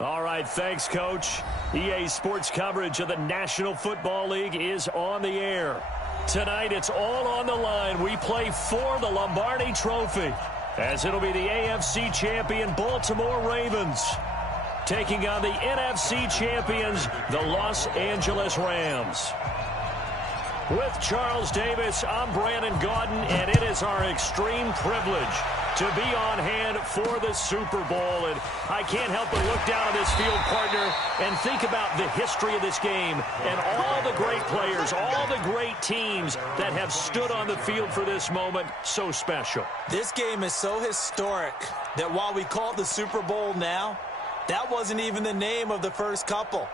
All right, thanks, Coach. EA Sports coverage of the National Football League is on the air. Tonight, it's all on the line. We play for the Lombardi Trophy, as it'll be the AFC champion Baltimore Ravens taking on the NFC champions, the Los Angeles Rams. With Charles Davis, I'm Brandon Gaudin, and it is our extreme privilege to be on hand for the Super Bowl. And I can't help but look down at this field, partner, and think about the history of this game and all the great players, all the great teams that have stood on the field for this moment. So special. This game is so historic that while we call it the Super Bowl now, that wasn't even the name of the first couple.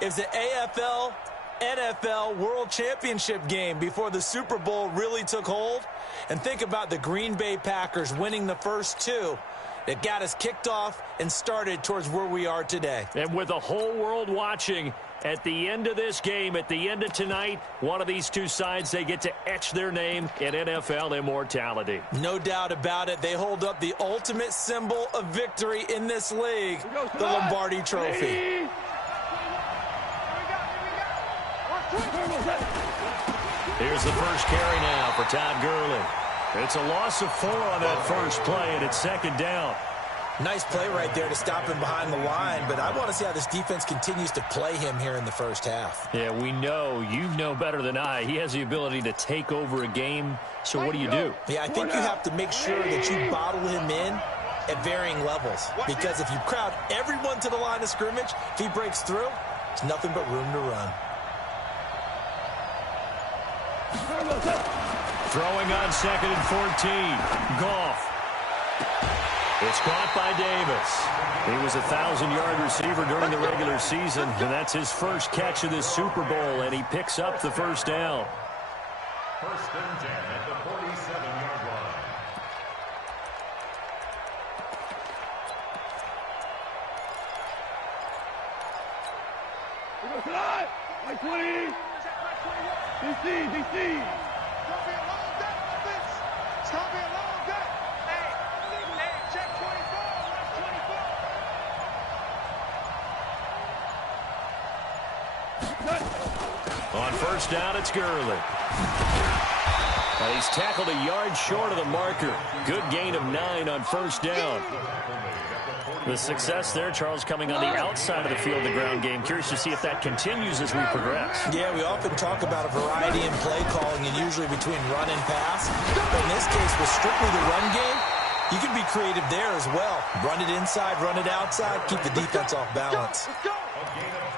It was the AFL NFL World Championship game before the Super Bowl really took hold. And think about the Green Bay Packers winning the first two that got us kicked off and started towards where we are today. And with the whole world watching, at the end of this game, at the end of tonight, one of these two sides, they get to etch their name in NFL immortality. No doubt about it. They hold up the ultimate symbol of victory in this league, the Lombardi Trophy. Here's the first carry now for Todd Gurley. It's a loss of 4 on that first play, and it's second down. Nice play right there to stop him behind the line, but I want to see how this defense continues to play him here in the first half. Yeah, we know. You know better than I. He has the ability to take over a game, so what do you do? Yeah, I think you have to make sure that you bottle him in at varying levels, because if you crowd everyone to the line of scrimmage, if he breaks through, there's nothing but room to run. Throwing on 2nd and 14. Goff. It's caught by Davis. He was a 1,000-yard receiver during the regular season, and that's his first catch of this Super Bowl, and he picks up the first down. First and 10 at the 47-yard line. Like 20. DC. It's gonna be a long day, offense. It's gonna be a long day. Hey, check 24. Watch 24. On first down, it's Gurley. He's tackled a yard short of the marker. Good gain of 9 on first down. The success there, Charles, coming on the outside of the field, the ground game. Curious to see if that continues as we progress. Yeah, we often talk about a variety in play calling and usually between run and pass. But in this case, with strictly the run game, you can be creative there as well. Run it inside, run it outside, keep the defense off balance.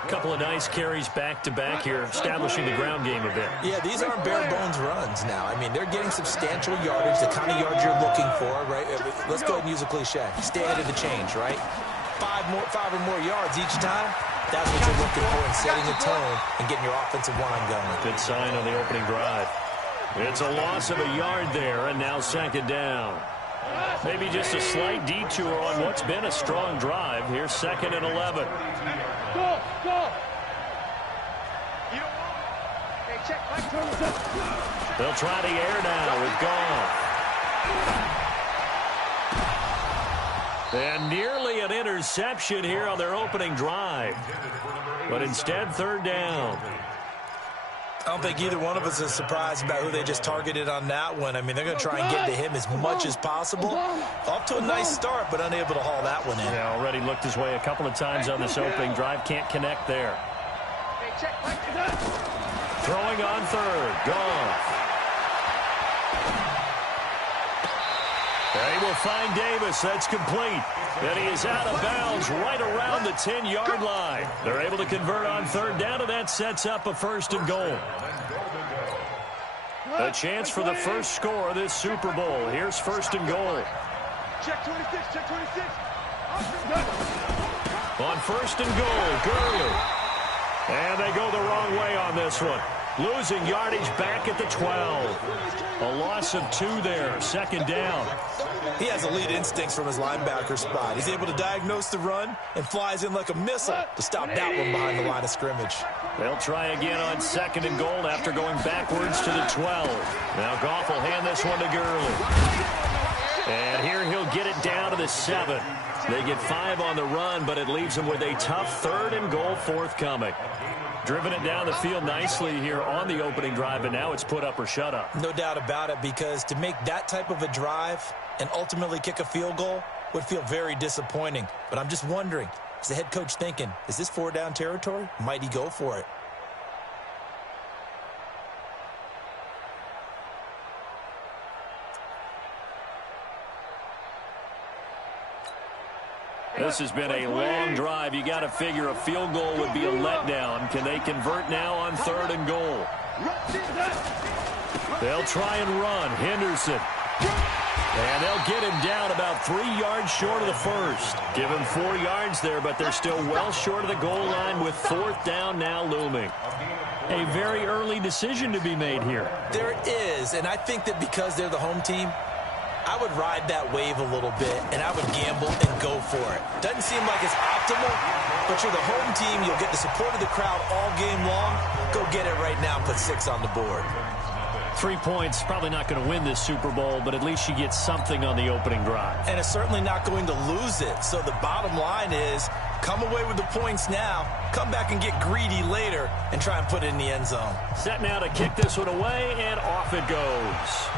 A couple of nice carries back-to-back here, establishing the ground game a bit. Yeah, these aren't bare-bones runs now. I mean, they're getting substantial yardage, the kind of yards you're looking for, right? Let's go ahead and use a cliche. Stay ahead of the change, right? 5 or more yards each time. That's what you're looking for in setting a tone and getting your offensive line going. Good sign on the opening drive. It's a loss of a yard there, and now second down. Maybe just a slight detour on what's been a strong drive. Here's 2nd and 11. Go. You don't want it. Hey, check. They'll try the air now with Goff. And nearly an interception here on their opening drive. But instead, third down. I don't think either one of us is surprised about who they just targeted on that one. I mean, they're going to try and get to him as much as possible. Off to a nice start, but unable to haul that one in. Yeah, already looked his way a couple of times on this opening drive. Can't connect there. Throwing on third. Goff. They will find Davis. That's complete. And he is out of bounds right around the 10-yard line. They're able to convert on third down, and that sets up a 1st and goal. A chance for the first score of this Super Bowl. Here's 1st and goal. Check 26. On 1st and goal, Gurley. And they go the wrong way on this one. Losing yardage back at the 12. A loss of 2 there. 2nd down. He has elite instincts from his linebacker spot. He's able to diagnose the run and flies in like a missile to stop that one behind the line of scrimmage. They'll try again on 2nd and goal after going backwards to the 12. Now Goff will hand this one to Gurley. And here he'll get it down to the 7. They get 5 on the run, but it leaves them with a tough 3rd and goal forthcoming. Driven it down the field nicely here on the opening drive, and now it's put up or shut up. No doubt about it, because to make that type of a drive and ultimately kick a field goal would feel very disappointing. But I'm just wondering, is the head coach thinking, is this 4-down territory? Might he go for it? This has been a long drive. You got to figure a field goal would be a letdown. Can they convert now on 3rd and goal? They'll try and run. Henderson. And they'll get him down about 3 yards short of the first. Give him 4 yards there, but they're still well short of the goal line with 4th down now looming. A very early decision to be made here. There is, and I think that because they're the home team, I would ride that wave a little bit, and I would gamble and go for it. Doesn't seem like it's optimal, but you're the home team. You'll get the support of the crowd all game long. Go get it right now. Put 6 on the board. 3 points, probably not going to win this Super Bowl, but at least you get something on the opening drive. And it's certainly not going to lose it. So the bottom line is, come away with the points now, come back and get greedy later, and try and put it in the end zone. Set now to kick this one away, and off it goes.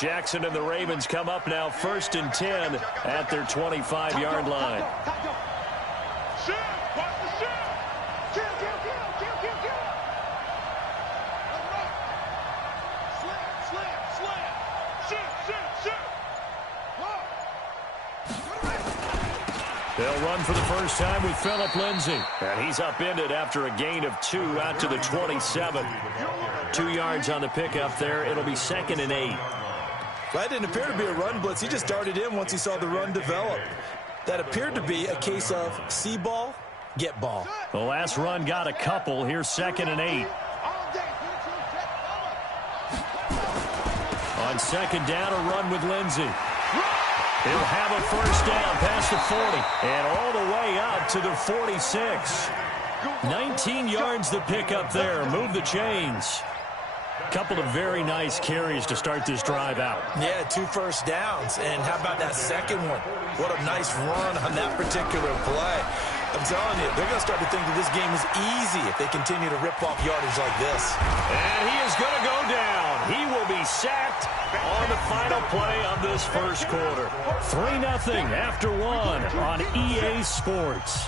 Jackson and the Ravens come up now 1st and 10 at their 25-yard line. They'll run for the first time with Phillip Lindsay. And he's upended after a gain of 2 out to the 27. 2 yards on the pickup there. It'll be 2nd and 8. That didn't appear to be a run blitz. He just darted in once he saw the run develop. That appeared to be a case of see ball, get ball. The last run got a couple. Here's 2nd and 8. On 2nd down, a run with Lindsay. He'll have a first down past the 40 and all the way up to the 46. 19 yards to pick up there. Move the chains. Couple of very nice carries to start this drive out. Yeah, 2 first downs. And how about that second one? What a nice run on that particular play. I'm telling you, they're going to start to think that this game is easy if they continue to rip off yardage like this. And he is going to go down. He will be sacked on the final play of this first quarter. 3-0 after 1 on EA Sports.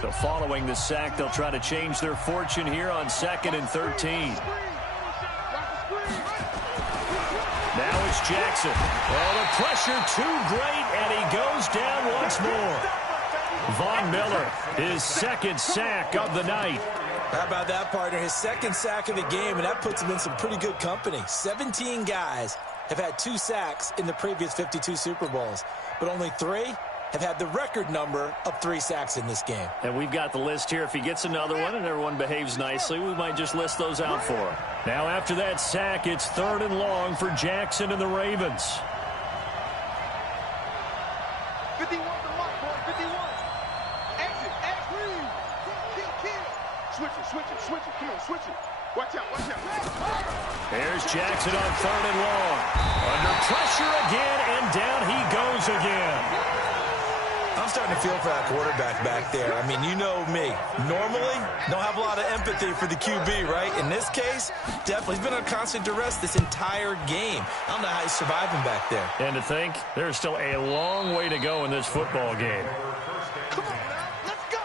So following the sack, they'll try to change their fortune here on 2nd and 13. Now it's Jackson. Oh, the pressure too great, and he goes down once more. Von Miller, his 2nd sack of the night. How about that, partner? His 2nd sack of the game, and that puts him in some pretty good company. 17 guys have had 2 sacks in the previous 52 Super Bowls, but only 3 have had the record number of 3 sacks in this game. And we've got the list here. If he gets another one and everyone behaves nicely, we might just list those out for him. Now after that sack, it's 3rd and long for Jackson and the Ravens. 51 to Mike, boy, 51. Exit, kill. Switch it. Come on, switch it. Watch out. There's Jackson on 3rd and long. Under pressure again, and down he goes again. I'm starting to feel for that quarterback back there. I mean, you know me. Normally, don't have a lot of empathy for the QB, right? In this case, definitely. He's been on constant duress this entire game. I don't know how he's surviving back there. And to think, there's still a long way to go in this football game. Come on now, let's go.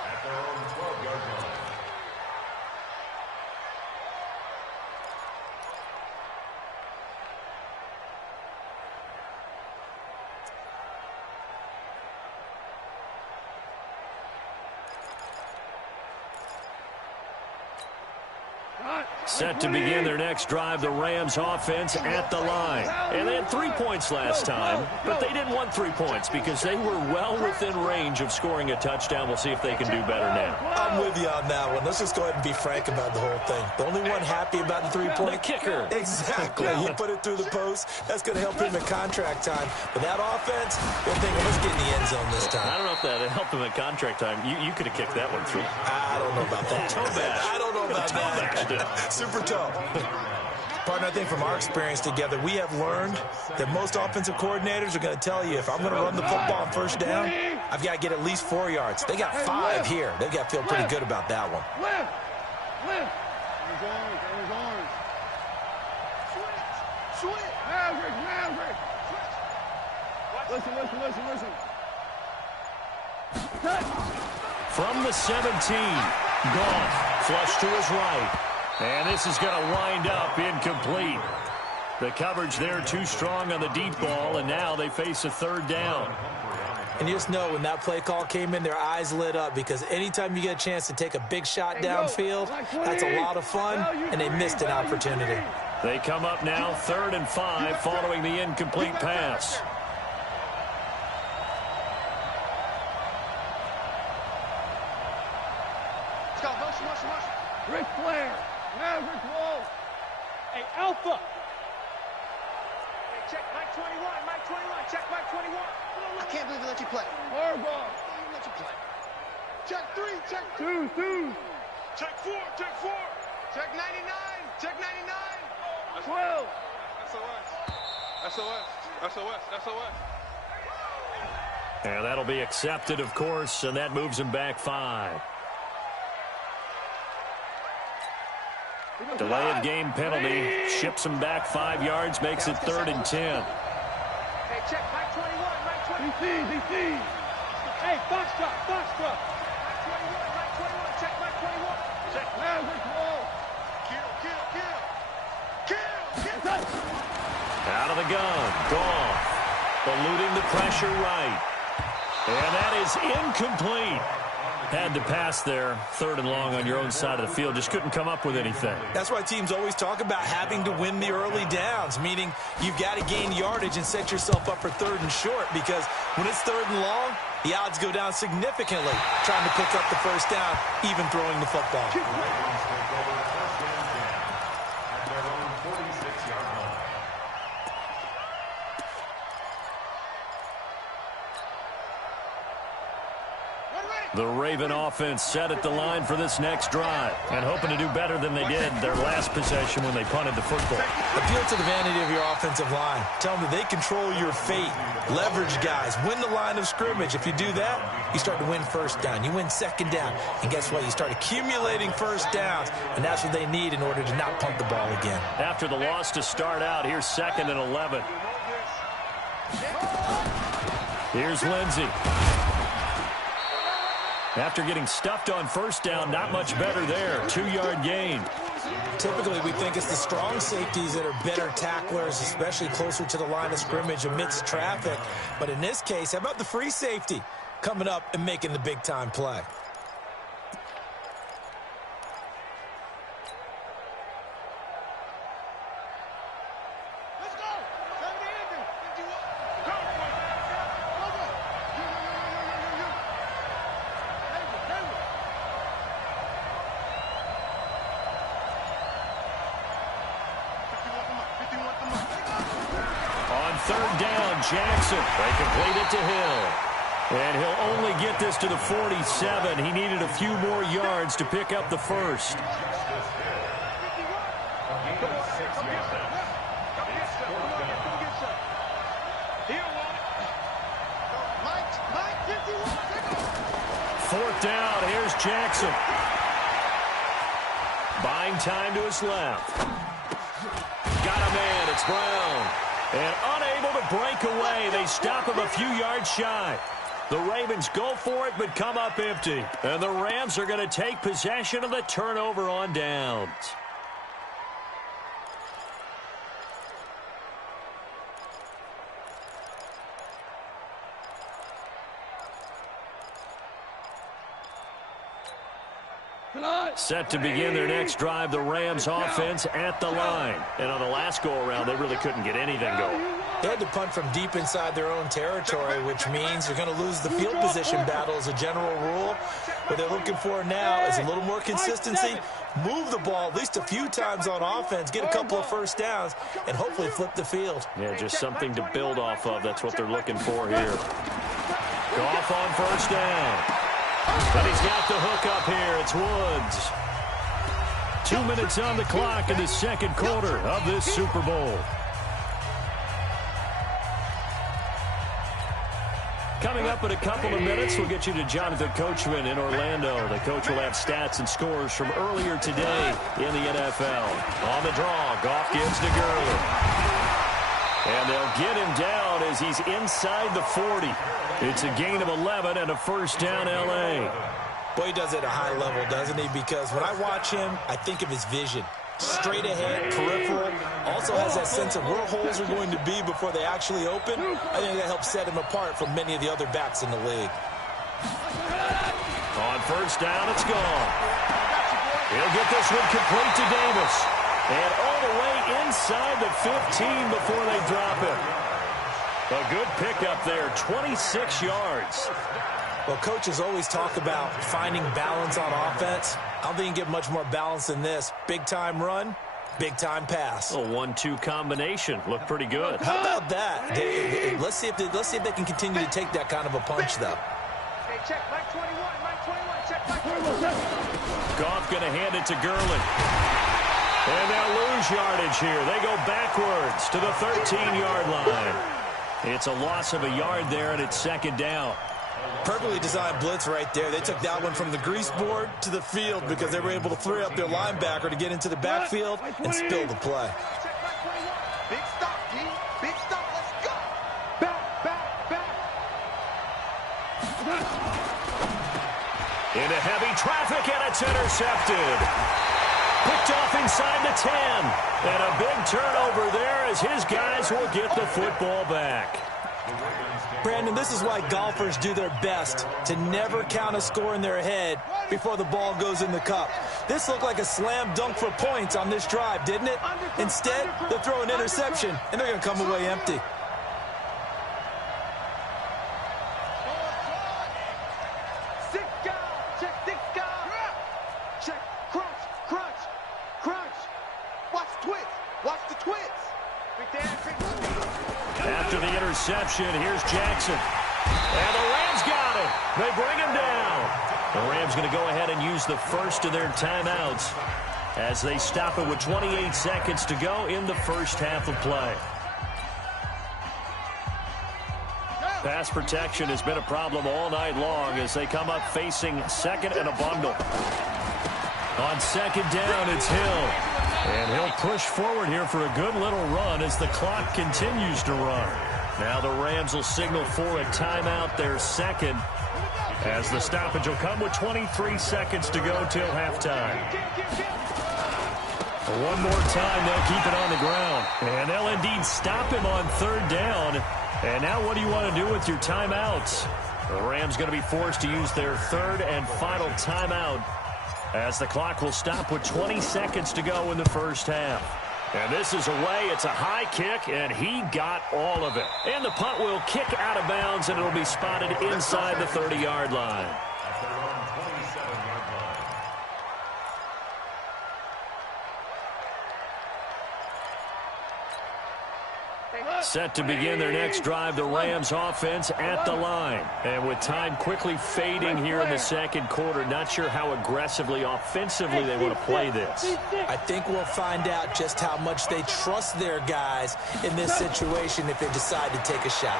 Set to begin their next drive, the Rams offense at the line. And they had 3 points last time, but they didn't want 3 points because they were well within range of scoring a touchdown. We'll see if they can do better now. I'm with you on that one. Let's just go ahead and be frank about the whole thing. The only one happy about the 3-point? The kicker. Exactly. He put it through the post. That's going to help him in contract time. But that offense, they're thinking, let's get in the end zone this time. I don't know if that helped him at contract time. You could have kicked that one through. I don't know about that. I don't know about that. Super toe. Partner, I think from our experience together, we have learned that most offensive coordinators are going to tell you, if I'm going to run the football on first down, I've got to get at least 4 yards. They got 5 here. They've got to feel pretty good about that one. Lift. There's arms. Switch. Maverick. Listen. From the 17, Goff, flush to his right. And this is going to wind up incomplete. The coverage there too strong on the deep ball, and now they face a 3rd down. And you just know when that play call came in, their eyes lit up because anytime you get a chance to take a big shot downfield, that's a lot of fun, and they missed an opportunity. They come up now 3rd and 5 following the incomplete pass. Let's go, motion. Ric Flair. Maverick Wall. Hey, Alpha. Hey, check Mike 21. Check Mike 21. I can't believe they let you play. Harbaugh. Let you play. Check 3. Check 2. Check 4. Check 99. Check 99. 12. SOS. And that'll be accepted, of course, and that moves him back 5. Delay of game penalty ships him back 5 yards, makes it 3rd and 10. Hey, check Mike 21. DC. Hey, Foxtrot. Mike 21. Check Mike 21. Check Maverick Wall. Kill. Out of the gun, Goff, eluding the pressure right. And that is incomplete. Had to pass there, 3rd and long on your own side of the field. Just couldn't come up with anything. That's why teams always talk about having to win the early downs, meaning you've got to gain yardage and set yourself up for 3rd and short, because when it's 3rd and long, the odds go down significantly trying to pick up the first down, even throwing the football. The Raven offense set at the line for this next drive and hoping to do better than they did their last possession when they punted the football. Appeal to the vanity of your offensive line. Tell them that they control your fate. Leverage guys. Win the line of scrimmage. If you do that, you start to win first down. You win second down. And guess what? You start accumulating first downs, and that's what they need in order to not punt the ball again. After the loss to start out, here's 2nd and 11. Here's Lindsey. After getting stuffed on first down, not much better there. 2-yard gain. Typically, we think it's the strong safeties that are better tacklers, especially closer to the line of scrimmage amidst traffic. But in this case, how about the free safety coming up and making the big-time play? Jackson, they complete it to Hill. And he'll only get this to the 47. He needed a few more yards to pick up the first. Fourth down, here's Jackson. Buying time to his left. Got a man, it's Brown. And unable to break away, they stop him a few yards shy. The Ravens go for it, but come up empty. And the Rams are going to take possession of the turnover on downs. Set to begin their next drive, the Rams offense at the line. And on the last go-around, they really couldn't get anything going. They had to punt from deep inside their own territory, which means you're going to lose the field position battle as a general rule. What they're looking for now is a little more consistency, move the ball at least a few times on offense, get a couple of first downs, and hopefully flip the field. Yeah, just something to build off of. That's what they're looking for here. Goff on first down. And he's got the hook up here. It's Woods. 2 minutes on the clock in the second quarter of this Super Bowl. Coming up in a couple of minutes, we'll get you to Jonathan Coachman in Orlando. The coach will have stats and scores from earlier today in the NFL. On the draw, Goff gives to Gurley. And they'll get him down as he's inside the 40. It's a gain of 11 and a first down, L.A. Boy, he does it at a high level, doesn't he? Because when I watch him, I think of his vision. Straight ahead, peripheral, also has that sense of where holes are going to be before they actually open. I think that helps set him apart from many of the other backs in the league. On first down, it's gone. He'll get this one complete to Davis. And all the way inside the 15 before they drop it. A good pickup there, 26 yards. Well, coaches always talk about finding balance on offense. I don't think you can get much more balance than this. Big-time run, big-time pass. A 1-2 combination. Looked pretty good. How about that? Let's see if they can continue to take that kind of a punch, though. Hey, check, Mike 21, Mike 21, check, Mike 21. Goff going to hand it to Gurley. And they'll lose yardage here. They go backwards to the 13-yard line. It's a loss of a yard there, and it's second down. Perfectly designed blitz right there. They took that one from the grease board to the field because they were able to free up their linebacker to get into the backfield and spill the play. Big stop, D. Big stop. Let's go. Back. Into heavy traffic, and it's intercepted. Picked off inside the 10. And a big turnover there as his guys will get the football back. Brandon, this is why golfers do their best to never count a score in their head before the ball goes in the cup. This looked like a slam dunk for points on this drive, didn't it? Instead, they'll throw an interception, and they're going to come away empty. After the interception, here's Jackson. And the Rams got him. They bring him down. The Rams going to go ahead and use the first of their timeouts as they stop it with 28 seconds to go in the first half of play. Pass protection has been a problem all night long as they come up facing second and a bundle. On second down, it's Hill. And he'll push forward here for a good little run as the clock continues to run. Now the Rams will signal for a timeout, their second, as the stoppage will come with 23 seconds to go till halftime. One more time, they'll keep it on the ground. And they'll indeed stop him on third down. And now what do you want to do with your timeouts? The Rams going to be forced to use their third and final timeout as the clock will stop with 20 seconds to go in the first half. And this is away. It's a high kick, and he got all of it. And the punt will kick out of bounds, and it'll be spotted inside the 30-yard line. Set to begin their next drive, the Rams offense at the line. And with time quickly fading here in the second quarter, not sure how aggressively, offensively they want to play this. I think we'll find out just how much they trust their guys in this situation if they decide to take a shot.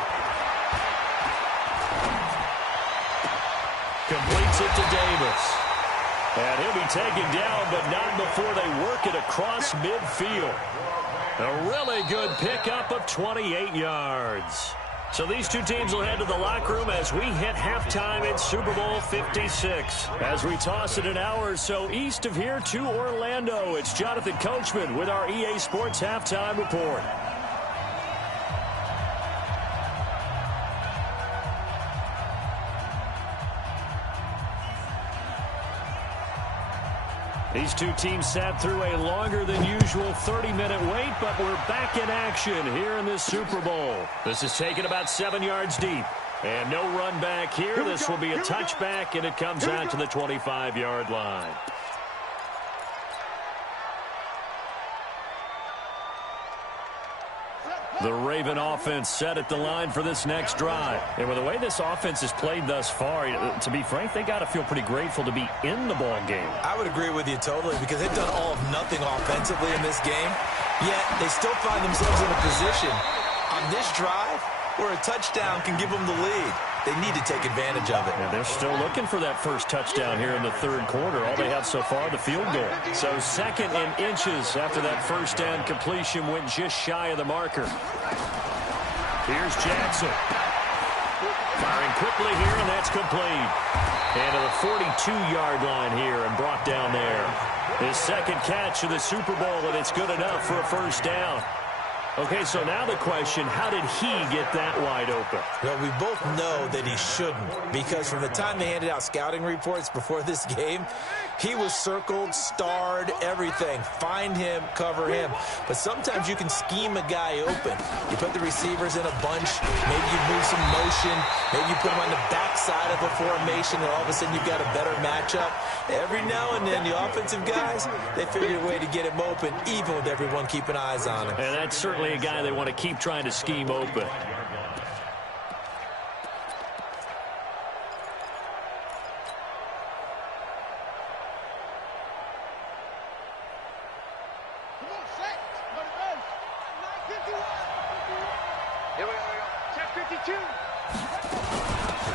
Completes it to Davis. And he'll be taken down, but not before they work it across midfield. A really good pickup of 28 yards. So these two teams will head to the locker room as we hit halftime in Super Bowl 56. As we toss it an hour or so east of here to Orlando, it's Jonathan Coachman with our EA Sports Halftime Report. These two teams sat through a longer than usual 30-minute wait, but we're back in action here in this Super Bowl. This is taken about 7 yards deep. And no run back here. This will be a touchback, and it comes out to the 25-yard line. The Raven offense set at the line for this next drive. And with the way this offense has played thus far, to be frank, they got to feel pretty grateful to be in the ball game. I would agree with you totally because they've done all of nothing offensively in this game, yet they still find themselves in a position on this drive where a touchdown can give them the lead. They need to take advantage of it. And they're still looking for that first touchdown here in the third quarter. All they have so far, the field goal. So 2nd and inches after that first down completion went just shy of the marker. Here's Jackson. Firing quickly here, and that's complete. And to the 42-yard line here and brought down there. His second catch of the Super Bowl, and it's good enough for a first down. Okay, so now the question, how did he get that wide open? Well, we both know that he shouldn't because from the time they handed out scouting reports before this game, he was circled, starred, everything. Find him, cover him. But sometimes you can scheme a guy open. You put the receivers in a bunch. Maybe you move some motion. Maybe you put them on the backside of a formation, and all of a sudden you've got a better matchup. Every now and then, the offensive guys, they figure a way to get him open, even with everyone keeping eyes on him. And that's certainly a guy they want to keep trying to scheme open.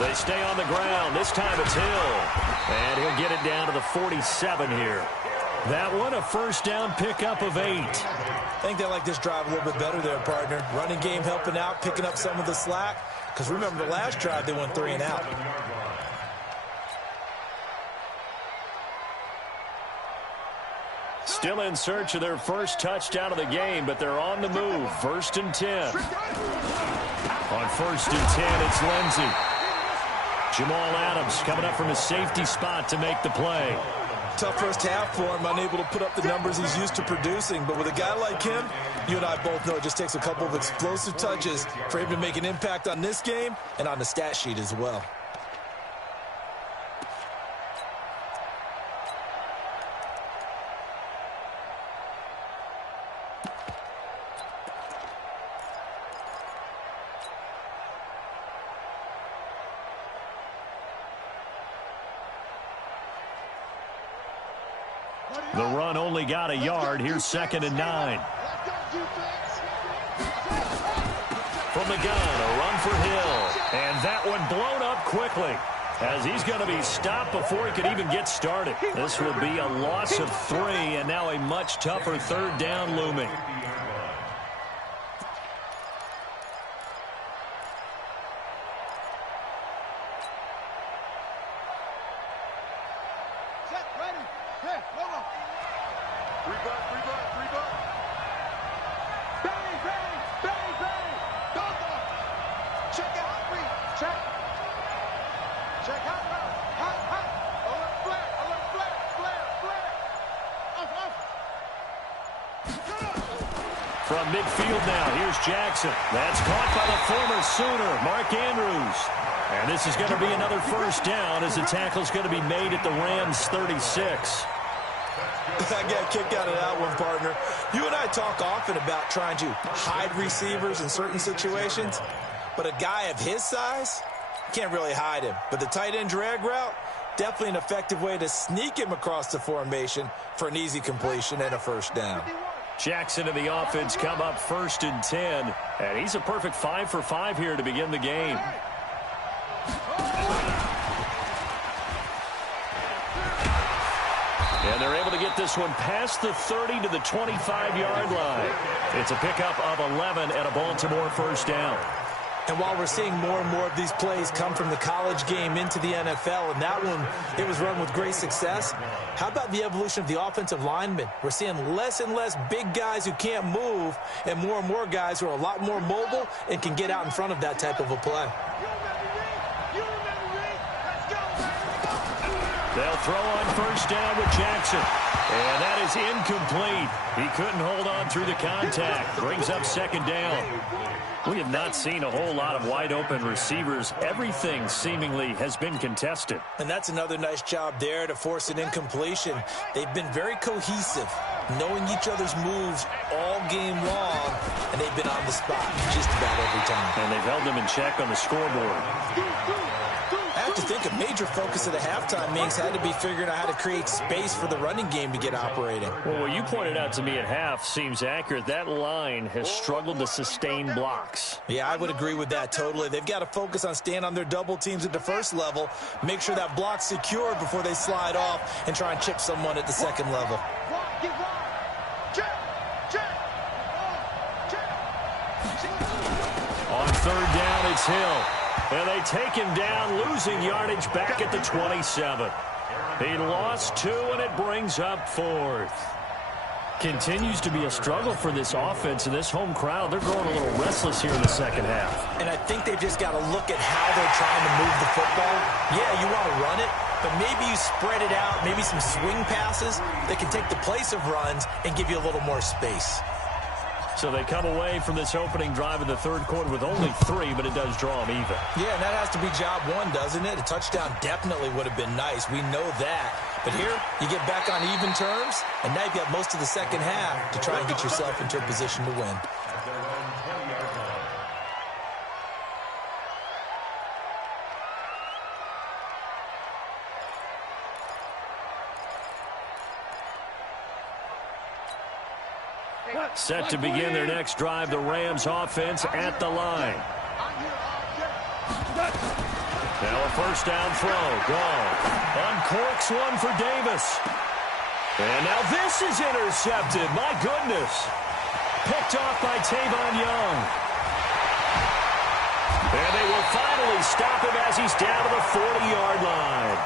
They stay on the ground. This time it's Hill. And he'll get it down to the 47 here. That one, a first down pickup of 8. I think they like this drive a little bit better there, partner. Running game helping out, picking up some of the slack. Because remember, the last drive, they went 3 and out. Still in search of their first touchdown of the game, but they're on the move. 1st and 10. On 1st and 10, it's Lindsey. Jamal Adams coming up from his safety spot to make the play. Tough first half for him, unable to put up the numbers he's used to producing. But with a guy like him, you and I both know it just takes a couple of explosive touches for him to make an impact on this game and on the stat sheet as well. The run only got a yard. Here's 2nd and 9. From the gun, a run for Hill. And that one blown up quickly as he's going to be stopped before he could even get started. This will be a loss of 3, and now a much tougher 3rd down looming. From midfield now, here's Jackson. That's caught by the former Sooner, Mark Andrews. And this is going to be another first down as the tackle's going to be made at the Rams' 36. I got a kick out of that one, partner. You and I talk often about trying to hide receivers in certain situations, but a guy of his size can't really hide him. But the tight end drag route, definitely an effective way to sneak him across the formation for an easy completion and a first down. Jackson and the offense come up 1st and 10, and he's a perfect 5 for 5 here to begin the game. And they're able to get this one past the 30 to the 25-yard line. It's a pickup of 11 and a Baltimore first down. And while we're seeing more and more of these plays come from the college game into the NFL, and that one, it was run with great success, how about the evolution of the offensive linemen? We're seeing less and less big guys who can't move and more guys who are a lot more mobile and can get out in front of that type of a play. They'll throw on first down with Jackson. And that is incomplete. He couldn't hold on through the contact. Brings up second down. We have not seen a whole lot of wide-open receivers. Everything seemingly has been contested. And that's another nice job there to force an incompletion. They've been very cohesive, knowing each other's moves all game long, and they've been on the spot just about every time. And they've held them in check on the scoreboard. I have to think a major focus of the halftime meetings had to be figuring out how to create space for the running game to get operating. Well, what you pointed out to me at half seems accurate. That line has struggled to sustain blocks. Yeah, I would agree with that totally. They've got to focus on staying on their double teams at the first level, make sure that block's secure before they slide off and try and chip someone at the second level. On third down, it's Hill. And they take him down, losing yardage back at the 27. He lost 2, and it brings up 4th. Continues to be a struggle for this offense and this home crowd. They're growing a little restless here in the second half. And I think they've just got to look at how they're trying to move the football. Yeah, you want to run it, but maybe you spread it out, maybe some swing passes that can take the place of runs and give you a little more space. So they come away from this opening drive in the third quarter with only 3, but it does draw them even. Yeah, and that has to be job 1, doesn't it? A touchdown definitely would have been nice. We know that. But here, you get back on even terms, and now you've got most of the second half to try and get yourself into a position to win. Set to begin their next drive, the Rams offense at the line. Now a first down throw, gone. Uncorks one for Davis. And now this is intercepted, my goodness. Picked off by Tavon Young. And they will finally stop him as he's down to the 40-yard line.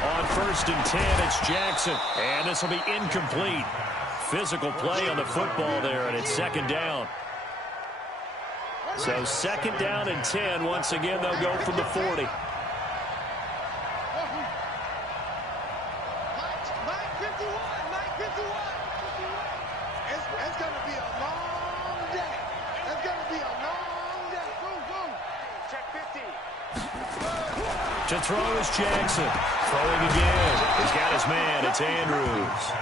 On first and 10, it's Jackson. And this will be incomplete. Physical play on the football there, and it's second down. So second down and 10. Once again, they'll go from the 40. It's going to be a long day. It's going to be a long day. Boom. Check 50. To throw is Jackson. Throwing again. He's got his man. It's Andrews.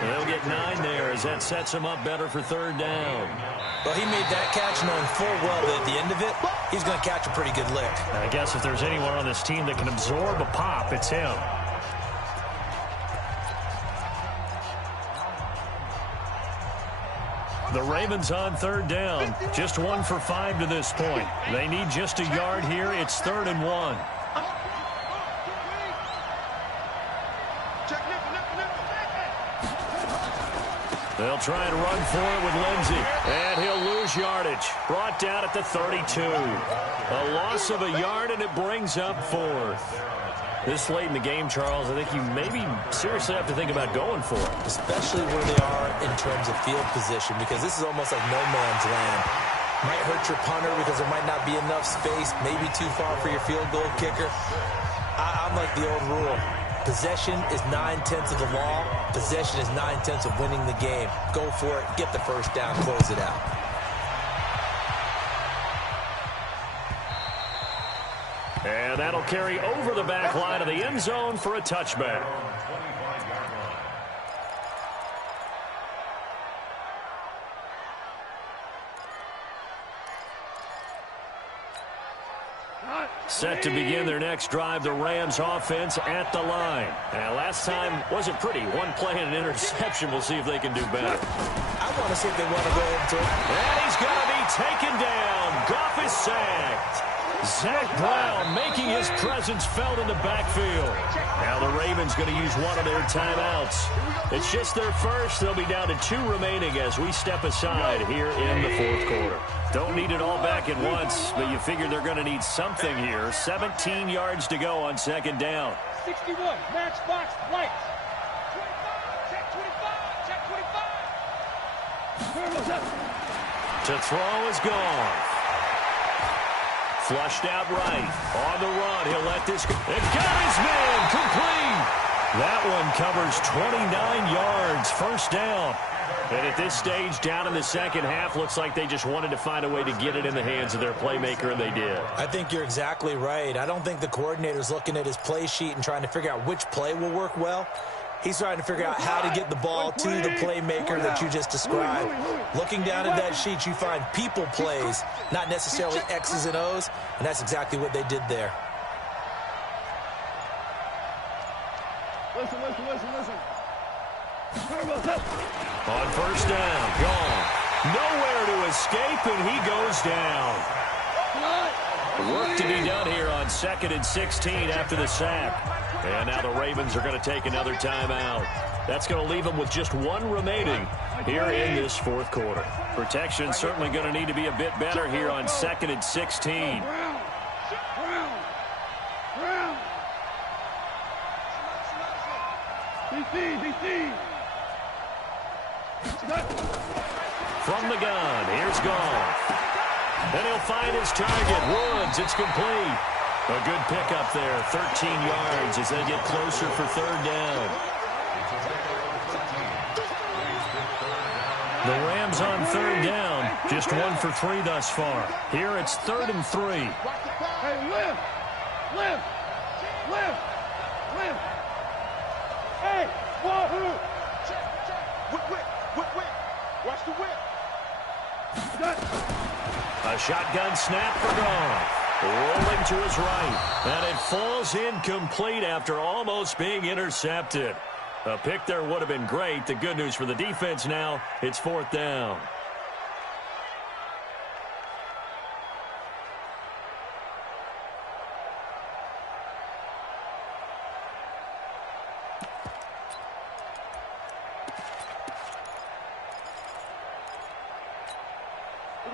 They'll get 9 there as that sets him up better for third down. Well, he made that catch knowing full well that at the end of it, he's going to catch a pretty good lick. I guess if there's anyone on this team that can absorb a pop, it's him. The Ravens on third down. Just 1 for 5 to this point. They need just a yard here. It's 3rd and 1. They'll try and run for it with Lindsey. And he'll lose yardage. Brought down at the 32. A loss of a yard, and it brings up 4th. This late in the game, Charles, I think you maybe seriously have to think about going for it. Especially where they are in terms of field position, because this is almost like no man's land. Might hurt your punter because there might not be enough space, maybe too far for your field goal kicker. I'm like the old rule. Possession is 9/10 of the law. Possession is 9/10 of winning the game. Go for it. Get the first down. Close it out. And that'll carry over the back line of the end zone for a touchback. Set to begin their next drive, the Rams offense at the line. And last time wasn't pretty. 1 play and an interception. We'll see if they can do better. I want to see if they want to go into it. And he's going to be taken down. Goff is sacked. Zach Brown making his presence felt in the backfield. Now the Ravens going to use one of their timeouts. It's just their first. They'll be down to 2 remaining as we step aside here in the fourth quarter. Don't need it all back at once, but you figure they're going to need something here. 17 yards to go on second down. 61, matchbox, lights. 25, check 25, check 25. To throw is gone. Flushed out right. On the run, he'll let this go. And got his man complete. That one covers 29 yards, first down. And at this stage, down in the second half, looks like they just wanted to find a way to get it in the hands of their playmaker, and they did. I think you're exactly right. I don't think the coordinator's looking at his play sheet and trying to figure out which play will work well. He's trying to figure out how to get the ball to the playmaker that you just described. Looking down at that sheet, you find people plays, not necessarily X's and O's, and that's exactly what they did there. Listen. On first down, gone. Nowhere to escape, and he goes down. Work to be done here on 2nd and 16 after the sack. And now the Ravens are going to take another timeout. That's going to leave them with just one remaining here in this fourth quarter. Protection certainly going to need to be a bit better here on 2nd and 16. From the gun, here's Goff. And he'll find his target, Woods. It's complete. A good pickup there, 13 yards as they get closer for third down. The Rams on third down, just 1 for 3 thus far. Here it's 3rd and 3. Hey, lift. Hey, wahoo. Whip. Watch the whip. A shotgun snap for Goff. Rolling to his right. And it falls incomplete after almost being intercepted. A pick there would have been great. The good news for the defense now, it's 4th down.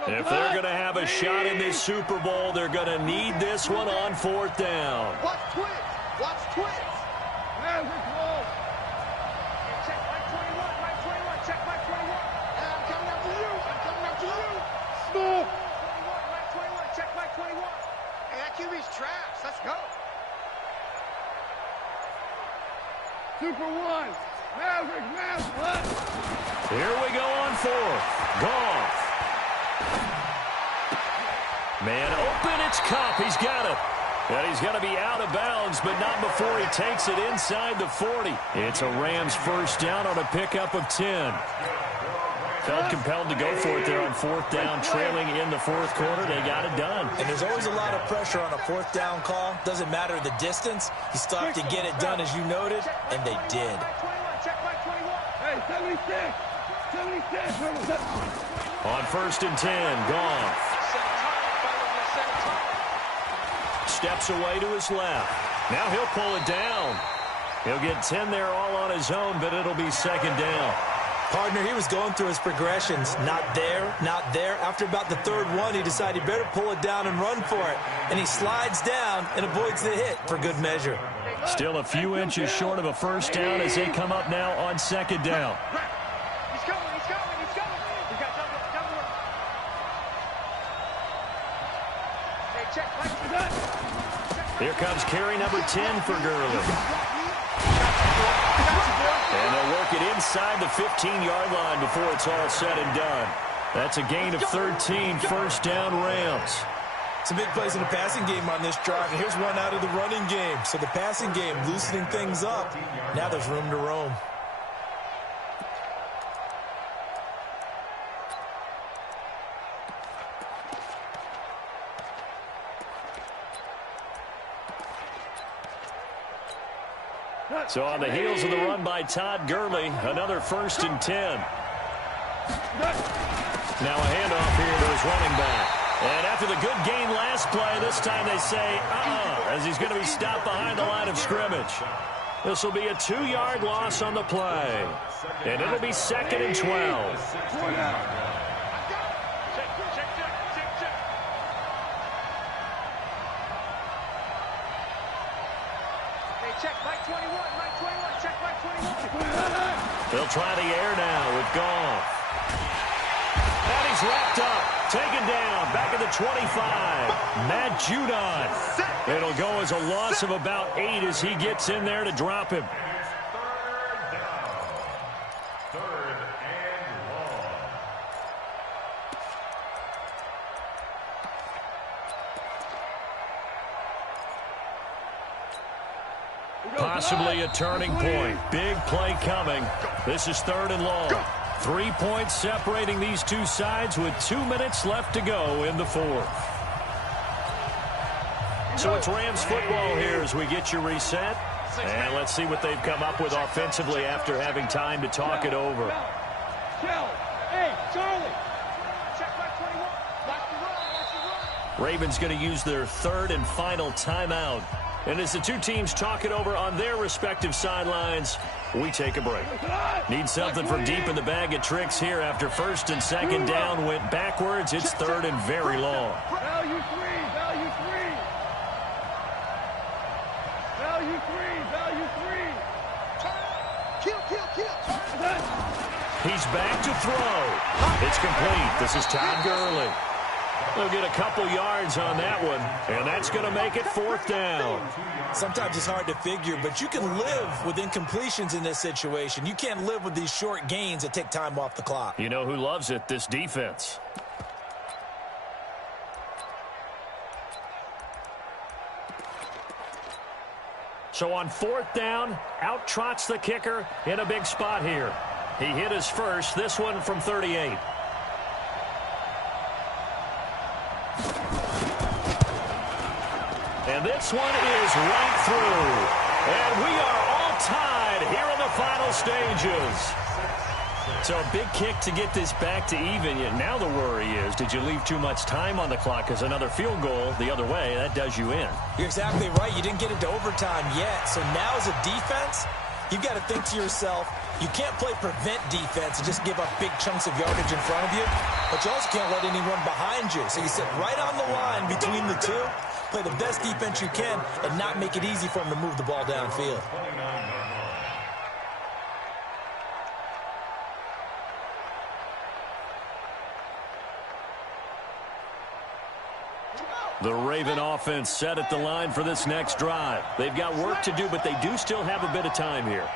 If they're going to have a shot in this Super Bowl, they're going to need this one on 4th down. Watch twins. Check Mike 21, check Mike 21. I'm coming after you. Smooth. 21, check Mike 21. Hey, that QB's trash. Let's go. Super 1. Maverick. Here we go on 4th. Goff. Man open, it's Cup. He's got it. And he's going to be out of bounds, but not before he takes it inside the 40. It's a Rams first down on a pickup of 10. Felt compelled to go for it there on 4th down, trailing in the 4th quarter. They got it done. And there's always a lot of pressure on a 4th down call. Doesn't matter the distance. You still have to get it done, as you noted, and they did. Check Mike 21. Hey, 76. On 1st and 10, Goff. Steps away to his left. Now he'll pull it down. He'll get 10 there all on his own, but it'll be 2nd down. Partner, he was going through his progressions. Not there. After about the 3rd one, he decided he better pull it down and run for it. And he slides down and avoids the hit for good measure. Still a few inches short of a first down as they come up now on 2nd down. He's coming. He's got double. Hey, check Mike. Here comes carry number 10 for Gurley. And they'll work it inside the 15-yard line before it's all said and done. That's a gain of 13, first down Rams. Some big plays in the passing game on this drive, and here's one out of the running game. So the passing game loosening things up. Now there's room to roam. So on the heels of the run by Todd Gurley, another 1st and 10. Now a handoff here to his running back. And after the good gain last play, this time they say, as he's going to be stopped behind the line of scrimmage. This will be a 2-yard loss on the play. And it'll be 2nd and 12. Mike 21, Mike 21, check Mike 21. They'll try the air now with Goff. And he's wrapped up, taken down, back at the 25. Matt Judon. It'll go as a loss of about 8 as he gets in there to drop him. Third and long. Possibly a turning point. Big play coming. This is 3rd and long. 3 points separating these two sides with 2 minutes left to go in the 4th. So it's Rams football here as we get you reset. And let's see what they've come up with offensively after having time to talk it over. Hey, Charlie. Check Mike 21. Watch the run, watch the run. Ravens going to use their 3rd and final timeout. And as the two teams talk it over on their respective sidelines, we take a break. Need something from deep in the bag of tricks here after 1st and 2nd down went backwards. It's 3rd and very long. Value 3, value 3. Value 3, value 3. Kill. He's back to throw. It's complete. This is Todd Gurley. They'll get a couple yards on that one, and that's going to make it 4th down. Sometimes it's hard to figure, but you can live with incompletions in this situation. You can't live with these short gains that take time off the clock. You know who loves it? This defense. So on 4th down, out trots the kicker in a big spot here. He hit his first, this one from 38. And this one is right through. And we are all tied here in the final stages. So a big kick to get this back to even. Yet now the worry is, did you leave too much time on the clock? Because another field goal the other way, that does you in. You're exactly right. You didn't get into overtime yet. So now as a defense, you've got to think to yourself, you can't play prevent defense and just give up big chunks of yardage in front of you. But you also can't let anyone behind you. So you sit right on the line between the two. Play the best defense you can and not make it easy for them to move the ball downfield. The Raven offense set at the line for this next drive. They've got work to do, but they do still have a bit of time here.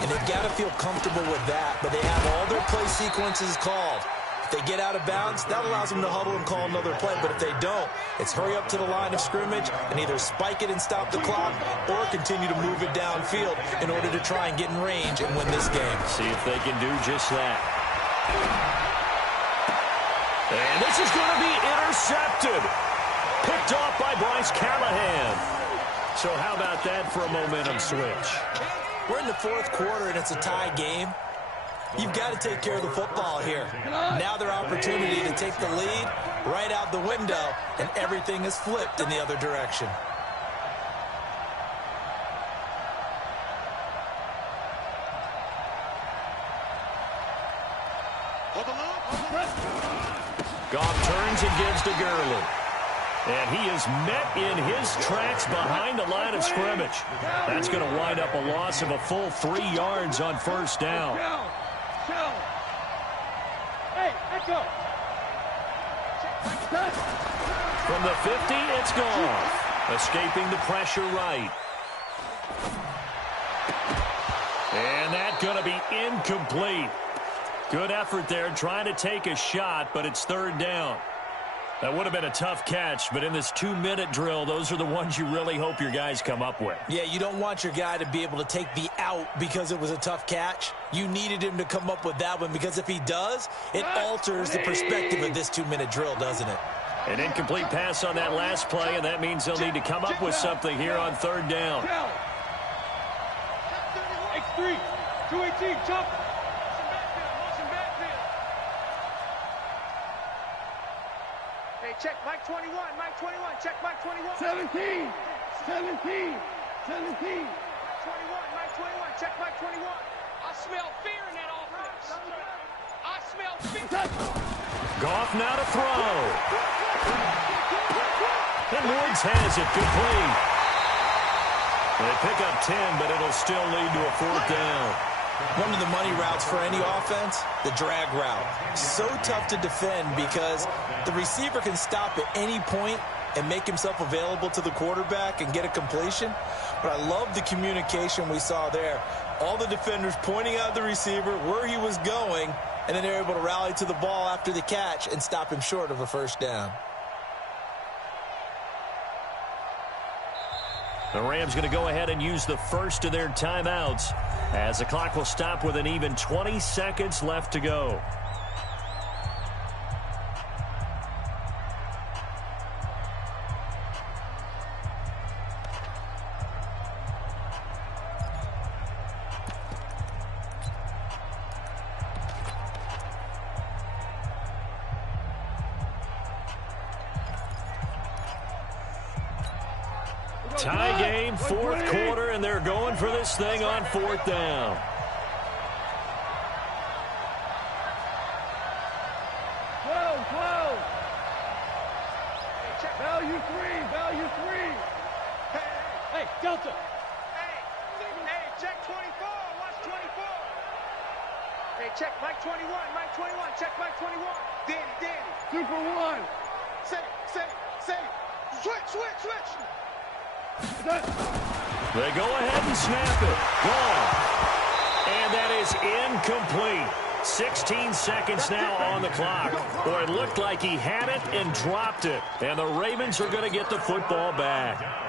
And they've got to feel comfortable with that, but they have all their play sequences called. If they get out of bounds, that allows them to huddle and call another play. But if they don't, it's hurry up to the line of scrimmage and either spike it and stop the clock or continue to move it downfield in order to try and get in range and win this game. See if they can do just that. And this is going to be intercepted. Picked off by Bryce Callahan. So how about that for a momentum switch? We're in the 4th quarter and it's a tie game. You've got to take care of the football here. Now their opportunity to take the lead right out the window, and everything is flipped in the other direction. Goff turns and gives to Gurley. And he is met in his tracks behind the line of scrimmage. That's going to wind up a loss of a full 3 yards on 1st down. Hey, echo. From the 50, it's gone. Escaping the pressure right. And that's going to be incomplete. Good effort there trying to take a shot, but it's 3rd down. That would have been a tough catch, but in this 2-minute drill, those are the ones you really hope your guys come up with. Yeah, you don't want your guy to be able to take the out because it was a tough catch. You needed him to come up with that one because if he does, it alters the perspective of this 2-minute drill, doesn't it? An incomplete pass on that last play, and that means they'll need to come up with something here on 3rd down. X3, 218, jump. Hey, check Mike 21, Mike 21, check Mike 21. 17, 17, 17. Mike 21, Mike 21, check Mike 21. I smell fear in that offense. I smell fear. Goff now to throw. And Woods has it complete. They pick up 10, but it'll still lead to a 4th down. One of the money routes for any offense, the drag route. So tough to defend because the receiver can stop at any point and make himself available to the quarterback and get a completion. But I love the communication we saw there. All the defenders pointing out the receiver, where he was going, and then they're able to rally to the ball after the catch and stop him short of a 1st down. The Rams going to go ahead and use the first of their timeouts as the clock will stop with an even 20 seconds left to go. Tie game, 4th quarter, and they're going for this thing on 4th down. Close. Value 3. Hey, Delta. Hey, check 24. Watch 24. Hey, check Mike 21. Check Mike 21. Danny. Super 1. Say. Switch. They go ahead and snap it. Gone. And that is incomplete. 16 seconds now on the clock. Boy, it looked like he had it and dropped it. And the Ravens are going to get the football back.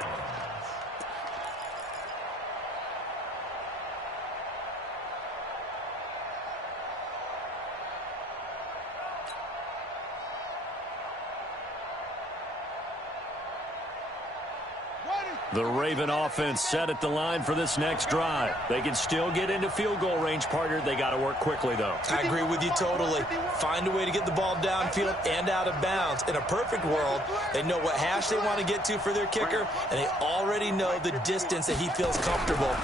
The Raven offense set at the line for this next drive. They can still get into field goal range, partner. They got to work quickly, though. I agree with you totally. Find a way to get the ball downfield and out of bounds. In a perfect world, they know what hash they want to get to for their kicker, and they already know the distance that he feels comfortable.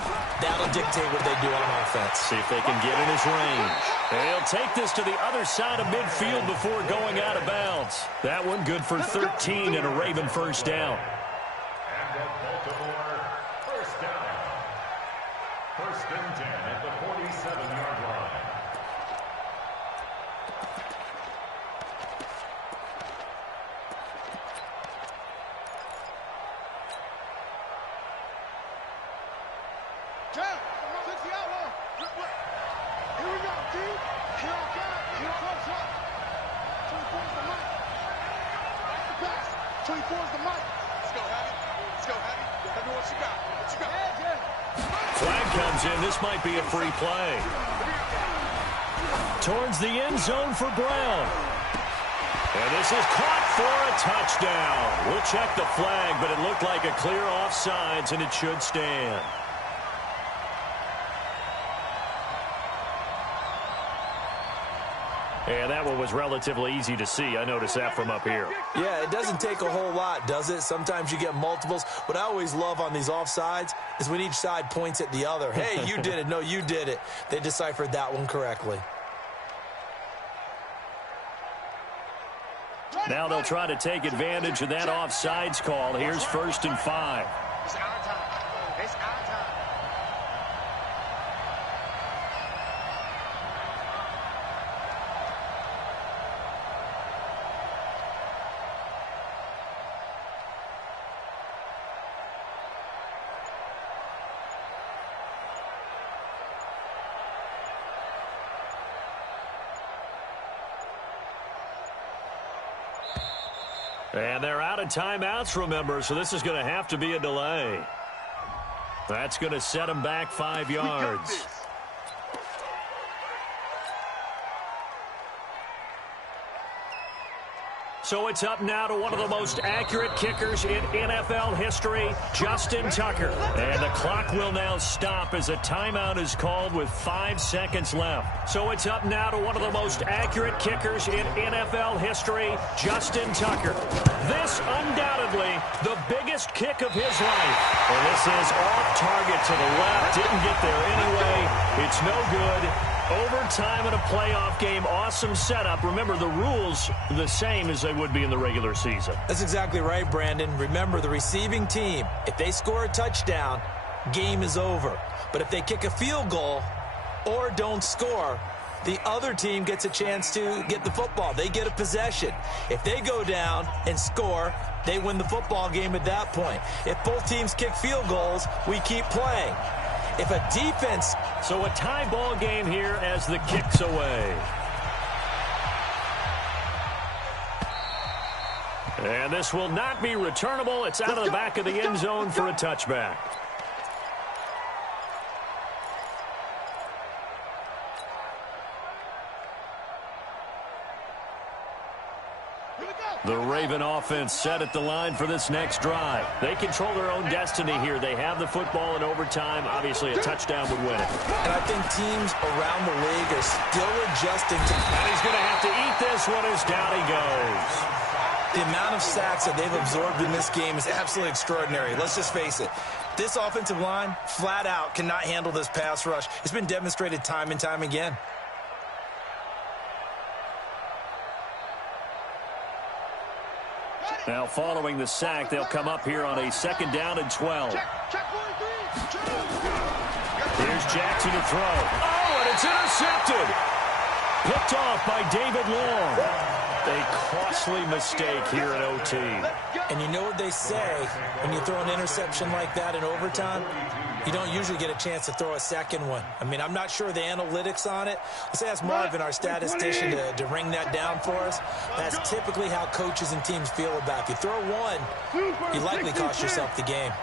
That'll dictate what they do on offense. See if they can get in his range. And he'll take this to the other side of midfield before going out of bounds. That one good for 13 and a Raven 1st down. First and 10 at the 47-yard line. Jack, fix the outlaw. Here we go, dude. Here I go. Here comes up. 24's the mic. That's the pass. 24's the mic. Let's go, Heavy. Heavy, what you got? Yeah. Flag comes in. This might be a free play. Towards the end zone for Brown. And this is caught for a touchdown. We'll check the flag, but it looked like a clear offsides, and it should stand. And that one was relatively easy to see. I noticed that from up here. Yeah, it doesn't take a whole lot, does it? Sometimes you get multiples. What I always love on these offsides is when each side points at the other. Hey, you did it. No, you did it. They deciphered that one correctly. Now they'll try to take advantage of that offsides call. Here's 1st and 5. It's our time. It's our time. And they're out of timeouts, remember, so this is going to have to be a delay. That's going to set them back 5 yards. So it's up now to one of the most accurate kickers in NFL history, Justin Tucker. And the clock will now stop as a timeout is called with 5 seconds left. So it's up now to one of the most accurate kickers in NFL history, Justin Tucker. This undoubtedly the biggest kick of his life. And this is off target to the left. Didn't get there anyway. It's no good. Overtime in a playoff game, awesome setup. Remember, the rules the same as they would be in the regular season. That's exactly right, Brandon. Remember, the receiving team, if they score a touchdown, game is over. But if they kick a field goal or don't score, the other team gets a chance to get the football. They get a possession. If they go down and score, they win the football game at that point. If both teams kick field goals, we keep playing. If a defense... So a tie ball game here as the kick's away. And this will not be returnable. It's out of the back of the end zone for a touchback. The Raven offense set at the line for this next drive. They control their own destiny here. They have the football in overtime. Obviously, a touchdown would win it. And I think teams around the league are still adjusting to... And he's going to have to eat this one as down he goes. The amount of sacks that they've absorbed in this game is absolutely extraordinary. Let's just face it. This offensive line, flat out, cannot handle this pass rush. It's been demonstrated time and time again. Now, following the sack, they'll come up here on a 2nd down and 12. Here's Jackson to throw. Oh, and it's intercepted. Picked off by David Long. A costly mistake here in OT. And you know what they say, when you throw an interception like that in overtime, you don't usually get a chance to throw a second one. I mean, I'm not sure the analytics on it. Let's ask Marvin, our statistician, to ring that down for us. That's typically how coaches and teams feel about it. If you throw one, you likely cost yourself the game.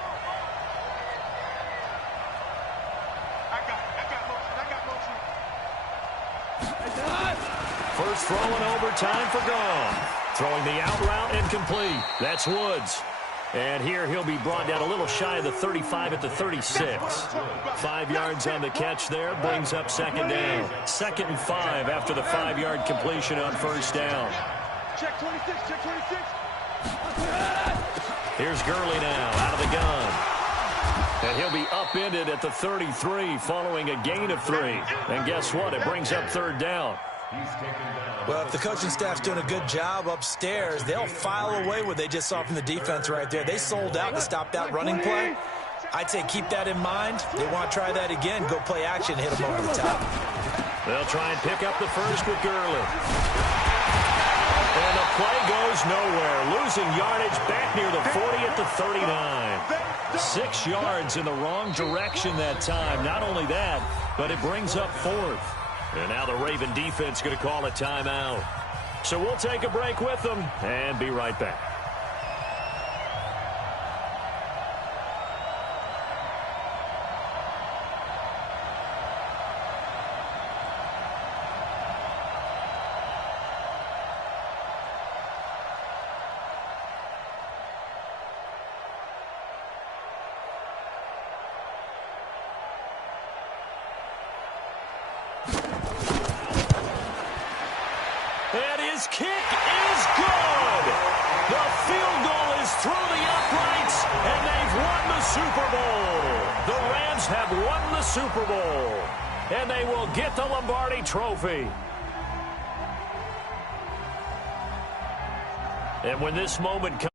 First throw in overtime for Gone. Throwing the out route incomplete. That's Woods. And here he'll be brought down a little shy of the 35 at the 36. 5 yards on the catch there. Brings up 2nd down. 2nd and 5 after the 5-yard completion on 1st down. Check 26, check 26. Here's Gurley now out of the gun. And he'll be upended at the 33 following a gain of 3. And guess what? It brings up 3rd down. Well, if the coaching staff's doing a good job upstairs, they'll file away what they just saw from the defense right there. They sold out to stop that running play. I'd say keep that in mind. They want to try that again. Go play action, hit them over the top. They'll try and pick up the first with Gurley. And the play goes nowhere. Losing yardage back near the 40 at the 39. 6 yards in the wrong direction that time. Not only that, but it brings up 4th. And now the Raven defense going to call a timeout. So we'll take a break with them and be right back. And his kick is good. The field goal is through the uprights, and they've won the Super Bowl. The Rams have won the Super Bowl, and they will get the Lombardi Trophy. And when this moment comes,